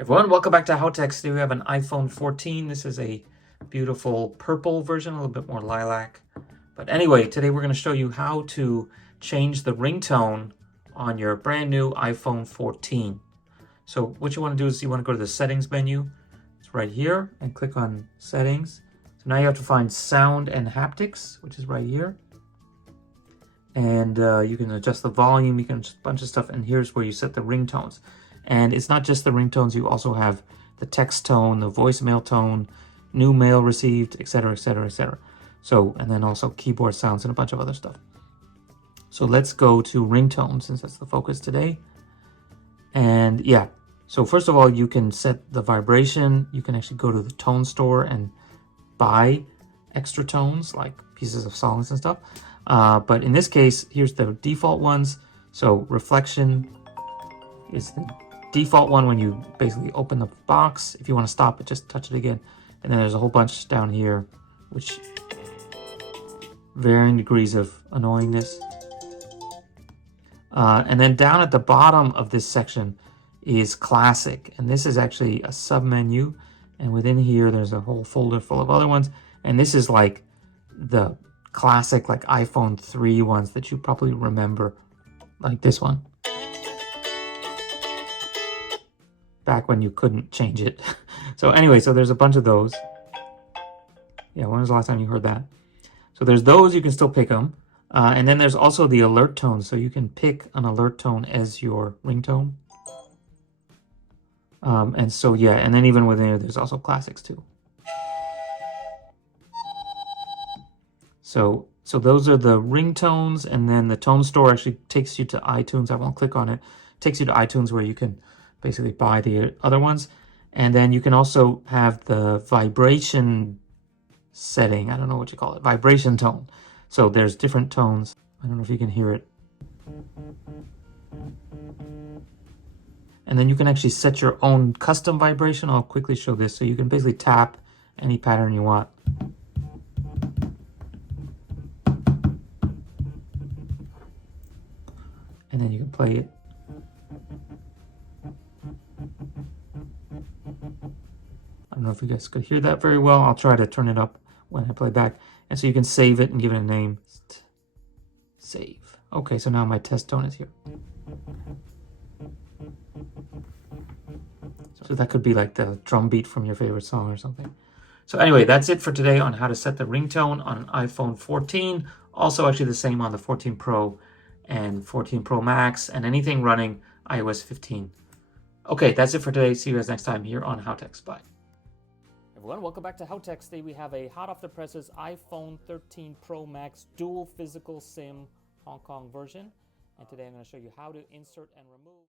Everyone, welcome back to Howtechs. Today we have an iPhone 14. This is a beautiful purple version, a little bit more lilac. But anyway, today we're going to show you how to change the ringtone on your brand new iPhone 14. So what you want to do is you want to go to the settings menu. It's right here and click on settings. So now you have to find sound and haptics, which is right here. And you can adjust the volume, you can adjust a bunch of stuff, and here's where you set the ringtones. And it's not just the ringtones, you also have the text tone, the voicemail tone, new mail received, etc., etc., etc. So, and then also keyboard sounds and a bunch of other stuff. So let's go to ringtone since that's the focus today. And yeah, so first of all, you can set the vibration. You can actually go to the tone store and buy extra tones like pieces of songs and stuff. But in this case, here's the default ones. So reflection is the default one when you basically open the box. If you want to stop it, just touch it again. And then there's a whole bunch down here, which varying degrees of annoyingness. And then down at the bottom of this section is classic. And this is actually a sub menu. And within here, there's a whole folder full of other ones. And this is like the classic, like iPhone 3 ones that you probably remember, like this one. Back when you couldn't change it. So anyway, so there's a bunch of those. Yeah, when was the last time you heard that? So there's those, you can still pick them. And then there's also the alert tone. So you can pick an alert tone as your ringtone. And so, yeah, and then even within there, there's also classics too. So those are the ringtones, and then the tone store actually takes you to iTunes. I won't click on it. It takes you to iTunes where you can basically buy the other ones. And then you can also have the vibration setting. I don't know what you call it. Vibration tone. So there's different tones. I don't know if you can hear it. And then you can actually set your own custom vibration. I'll quickly show this. So you can basically tap any pattern you want. And then you can play it. I don't know if you guys could hear that very well. I'll try to turn it up when I play back. And so you can save it and give it a name. Save. Okay, so now my test tone is here. So that could be like the drum beat from your favorite song or something. So anyway, that's it for today on how to set the ringtone on an iPhone 14. Also actually the same on the 14 Pro and 14 Pro Max and anything running iOS 15. Okay, that's it for today. See you guys next time here on Howtechs. Bye. Everyone, welcome back to Howtechs. Today we have a hot off the presses iPhone 13 Pro Max dual physical SIM Hong Kong version. And today I'm going to show you how to insert and remove